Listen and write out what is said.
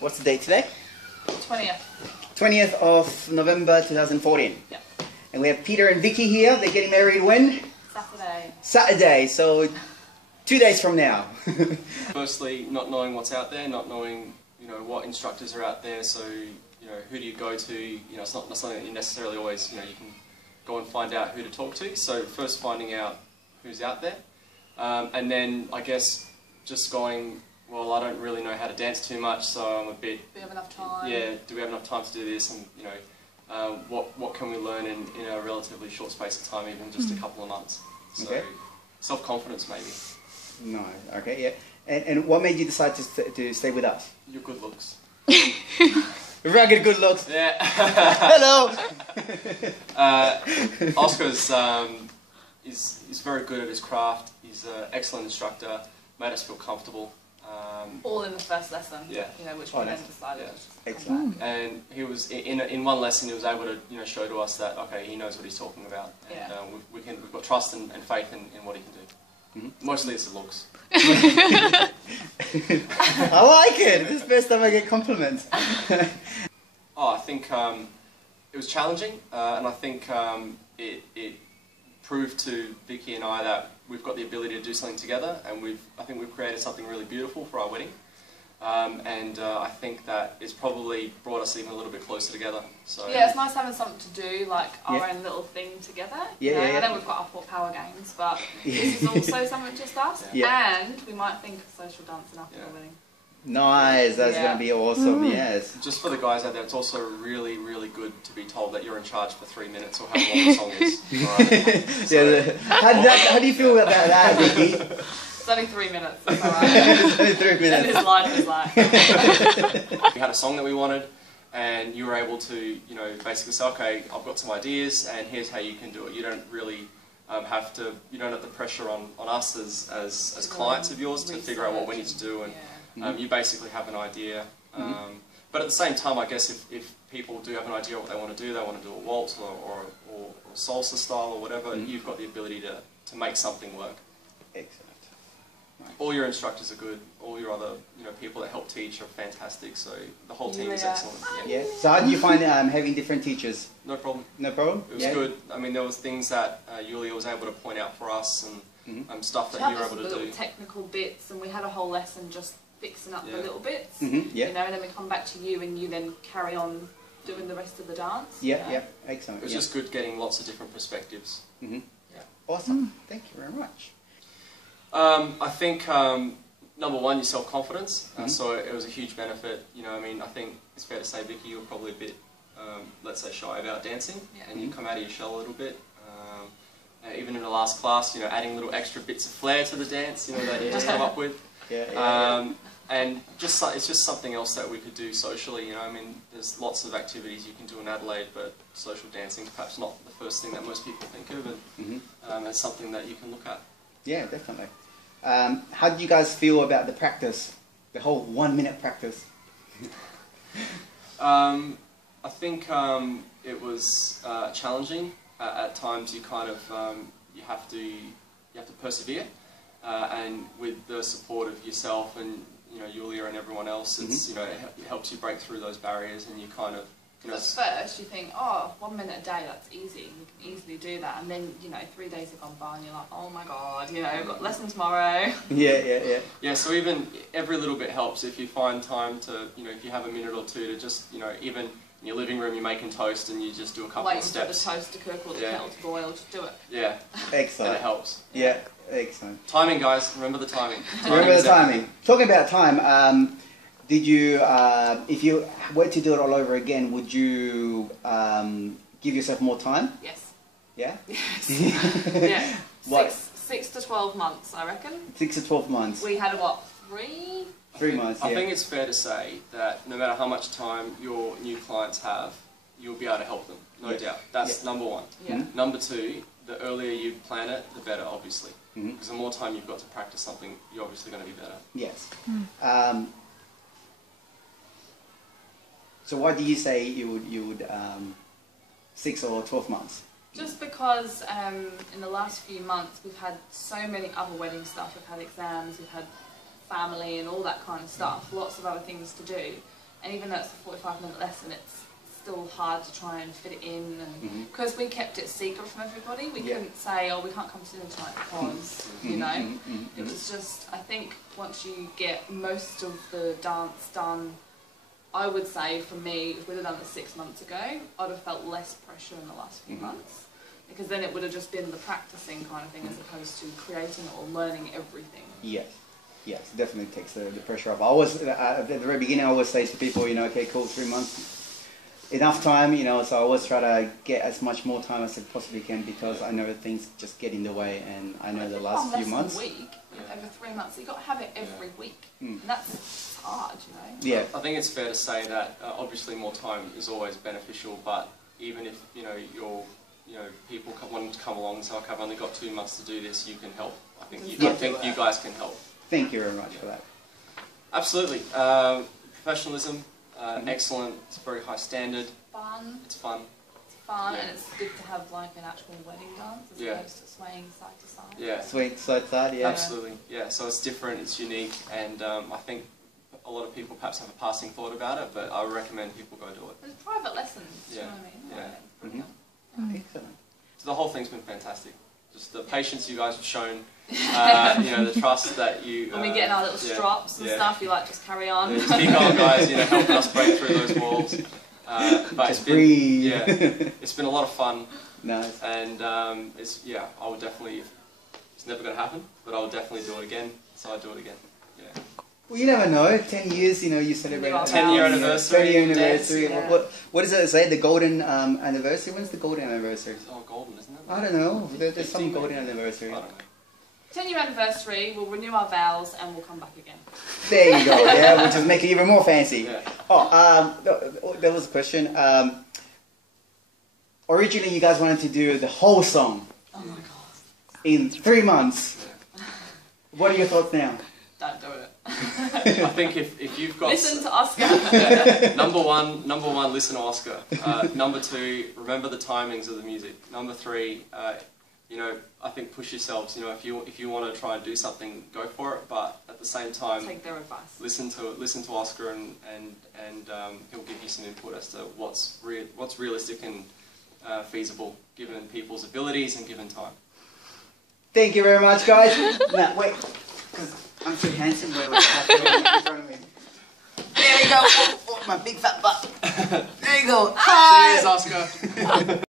What's the date today? 20th. 20th of November 2014. Yeah. And we have Peter and Vicky here. They're getting married when? Saturday. Saturday, so 2 days from now. Firstly, not knowing what's out there, not knowing what instructors are out there, so who do you go to? It's not something that you necessarily always you can go and find out who to talk to. So first finding out who's out there, and then I guess just going, well, I don't really know how to dance too much, so I'm a bit. Do we have enough time? Yeah, do we have enough time to do this? And what can we learn in a relatively short space of time, even just a couple of months. So okay. Self-confidence maybe. No, okay, yeah. And what made you decide to stay with us? Your good looks. Rugged good looks. Yeah. Hello. Oscar's is very good at his craft. He's an excellent instructor. Made us feel comfortable. All in the first lesson. Yeah. Which we then decided. Yeah. Excellent. And he was in one lesson. He was able to show to us that okay, he knows what he's talking about. And, yeah. We've got trust and faith in what he can do. Mm-hmm. Mostly it's the looks. I like it. This is the first time I get compliments. I think it was challenging, and I think it proved to Vicky and I that we've got the ability to do something together, and I think we've created something really beautiful for our wedding. I think that it's probably brought us even a little bit closer together. So yeah, it's nice having something to do, like our own little thing together. I know we've got our power games, but this is also something just us. Yeah. And we might think of social dancing after the wedding. Nice, that's going to be awesome, yes. Just for the guys out there, it's also really, really good to be told that you're in charge for 3 minutes or how long the song is. Right? So, how do you feel about that, Vicky? It's only 3 minutes, it's alright. It's only 3 minutes. And his life is like... We had a song that we wanted, and you were able to, basically say, okay, I've got some ideas, and here's how you can do it. You don't really have the pressure on us as clients of yours to figure out what we need to do, and you basically have an idea. But at the same time, I guess if people do have an idea of what they want to do a waltz or salsa style or whatever, you've got the ability to make something work. Excellent. Nice. All your instructors are good. All your other people that help teach are fantastic. So the whole team is excellent. Yeah. So how do you find having different teachers? No problem. No problem. It was good. I mean, there was things that Yulia was able to point out for us, and stuff that you were able to do. Little technical bits, and we had a whole lesson just fixing up the little bits. And then we come back to you, and you then carry on doing the rest of the dance. Yeah. Excellent. It was just good getting lots of different perspectives. Yeah. Awesome. Thank you very much. I think number one, your self-confidence. So it was a huge benefit. I think it's fair to say, Vicky, you were probably a bit, let's say, shy about dancing, and you come out of your shell a little bit. Even in the last class, adding little extra bits of flair to the dance, that you just come up with. And it's just something else that we could do socially. There's lots of activities you can do in Adelaide, but social dancing is perhaps not the first thing that most people think of, and it's something that you can look at. Yeah, definitely. How did you guys feel about the practice, the whole 1 minute practice? I think it was challenging. At times, you kind of you have to persevere, and with the support of yourself and Yulia and everyone else, it's it helps you break through those barriers, and you kind of. At first you think, oh, 1 minute a day, that's easy, we can easily do that, and then 3 days have gone by and you're like, oh my god, I've got lesson tomorrow. Yeah, so even every little bit helps. If you find time to, if you have a minute or two to just, even in your living room you're making toast and you just do a couple of steps. Waiting for the toast to cook or the kettle to boil, just do it. Yeah. Excellent. And it helps. Yeah, excellent. Timing, guys, remember the timing. Remember the timing. Talking about time, did you, if you were to do it all over again, would you give yourself more time? Yes. Yeah? Yes. Yeah. What? 6 to 12 months, I reckon. 6 to 12 months. We had, what, 3? 3 months, I think it's fair to say that no matter how much time your new clients have, you'll be able to help them, no doubt. That's number one. Number two, the earlier you plan it, the better, obviously. Because the more time you've got to practice something, you're obviously going to be better. Yes. So why do you say you would 6 or 12 months? Just because in the last few months we've had so many other wedding stuff, we've had exams, we've had family and all that kind of stuff, lots of other things to do, and even though it's a 45-minute lesson, it's still hard to try and fit it in, and because we kept it secret from everybody, we couldn't say, oh, we can't come to dinner tonight because, you know, it was just, I think once you get most of the dance done, I would say for me, if we'd have done it 6 months ago, I'd have felt less pressure in the last few months, because then it would have just been the practicing kind of thing as opposed to creating it or learning everything. Yes. Yes, definitely takes the pressure off. I always, at the very beginning, I always say to people, you know, okay, cool, 3 months, enough time, you know, so I always try to get as much more time as I possibly can, because I know things just get in the way, and I know the last few months. A week, over 3 months, you've got to have it every week, and that's hard, you know. Yeah. I think it's fair to say that obviously more time is always beneficial, but even if, you know, people wanting to come along and say, okay, I've only got 2 months to do this, you can help. I think you guys can help. Thank you very much for that. Absolutely. Professionalism, excellent, it's a very high standard. Fun. It's fun. It's fun, and it's good to have like an actual wedding dance as opposed to swaying side to side. Yeah. Swaying side to side, yeah. Absolutely, yeah. So it's different, it's unique, and I think a lot of people perhaps have a passing thought about it, but I would recommend people go do it. There's private lessons, you know what I mean? Yeah. Excellent. So the whole thing's been fantastic. Just the patience you guys have shown, you know, the trust that you... When we get in our little strops and stuff, you like, just carry on. Just keep on, guys, you know, helping us break through those walls. But just breathe. It's been a lot of fun. Nice. And I would definitely, it's never going to happen, but I would definitely do it again, so I'd do it again. Yeah. Well, you never know. 10 years, you know, you celebrate 10-year anniversary. 10-year anniversary. Yeah. What does it say? The golden anniversary? When's the golden anniversary? Oh, golden, isn't it? I don't know. There's some golden anniversary. I don't know. 10-year anniversary, we'll renew our vows and we'll come back again. There you go, yeah, we'll just make it even more fancy. Yeah. Oh, there was a question. Originally, you guys wanted to do the whole song Oh my god. in 3 months. Yeah. What are your thoughts now? Don't do it. I think if you've got... Listen to Oscar. Yeah. Number one, listen to Oscar. Number 2, remember the timings of the music. Number 3, you know, I think push yourselves. You know, if you want to try and do something, go for it. But at the same time, take their advice. Listen to Oscar, and he'll give you some input as to what's realistic and feasible given people's abilities and given time. Thank you very much, guys. Now, wait, because I'm too handsome. Wait, in front of me. There you go. Oh, my big fat butt. There you go. Hi. Cheers, Oscar.